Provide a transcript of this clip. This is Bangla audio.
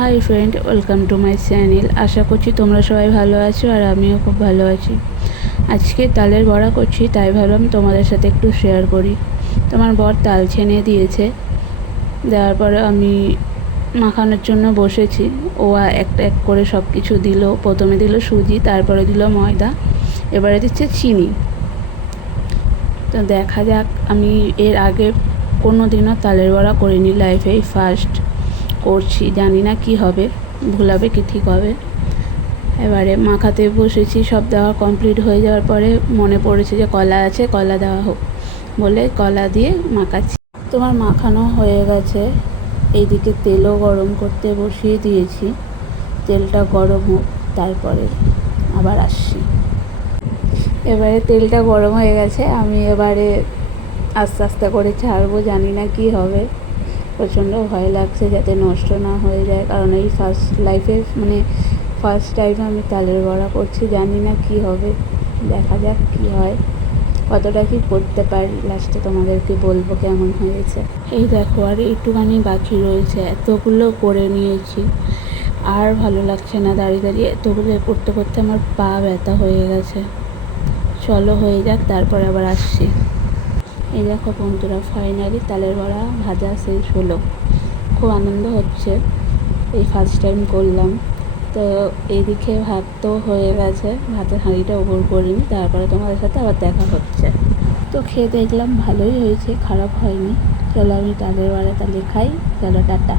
High friend, welcome to my channel. আশা করছি তোমরা সবাই ভালো আছো আর আমিও খুব ভালো আছি। আজকে তালের বড়া করছি, তাই ভাবলাম তোমাদের সাথে একটু শেয়ার করি। তোমার বর তাল ছেনে দিয়েছে, দেওয়ার পরে আমি মাখানোর জন্য বসেছি। ও একটা এক করে সব কিছু দিল। প্রথমে দিল সুজি, তারপরে দিল ময়দা, এবারে দিচ্ছে চিনি। তো দেখা যাক, আমি এর আগে কোনো দিনও তালের বড়া করিনি, লাইফেই ফার্স্ট করছি। জানি না কি হবে, ভুলাবে কি ঠিক হবে। এবারে মাখাতে বসেছি। সব দেওয়া কমপ্লিট হয়ে যাওয়ার পরে মনে পড়েছে যে কলা আছে, কলা দেওয়া হোক বলে কলা দিয়ে মাখাচ্ছি। তোমার মাখানো হয়ে গেছে। এইদিকে তেলও গরম করতে বসিয়ে দিয়েছি। তেলটা গরম হোক, তারপরে আবার আসছি। এবারে তেলটা গরম হয়ে গেছে, আমি এবারে আস্তে আস্তে করে ছাড়বো। জানি না কি হবে, প্রচণ্ড ভয় লাগছে যাতে নষ্ট না হয়ে যায়, কারণ এই ফার্স্ট টাইম আমি তালের বড়া করছি। জানি না কি হবে, দেখা যাক কি হয়, কতটা কি করতে পারি। লাস্টে তোমাদেরকে বলবো কেমন হয়েছে। এই দেখো, আর একটুখানি বাকি রয়েছে। এতগুলো করে নিয়েছি, আর ভালো লাগছে না দাঁড়িয়ে দাঁড়িয়ে। এতগুলো করতে করতে আমার পা ব্যথা হয়ে গেছে। চলো হয়ে যাক, তারপর আবার আসছি। এই দেখো বন্ধুরা, ফাইনালি তালের বড়া ভাজা শেষ হলো। খুব আনন্দ হচ্ছে, এই ফার্স্ট টাইম করলাম। তো এইদিকে ভাত তো হয়ে গেছে, ভাতের হাঁড়িটা ওপর করিনি। তারপরে তোমাদের সাথে আবার দেখা হচ্ছে। তো খেয়ে দেখলাম ভালোই হয়েছে, খারাপ হয়নি। চলো আমি তালের বড়া তাহলে খাই। চলো টাটা।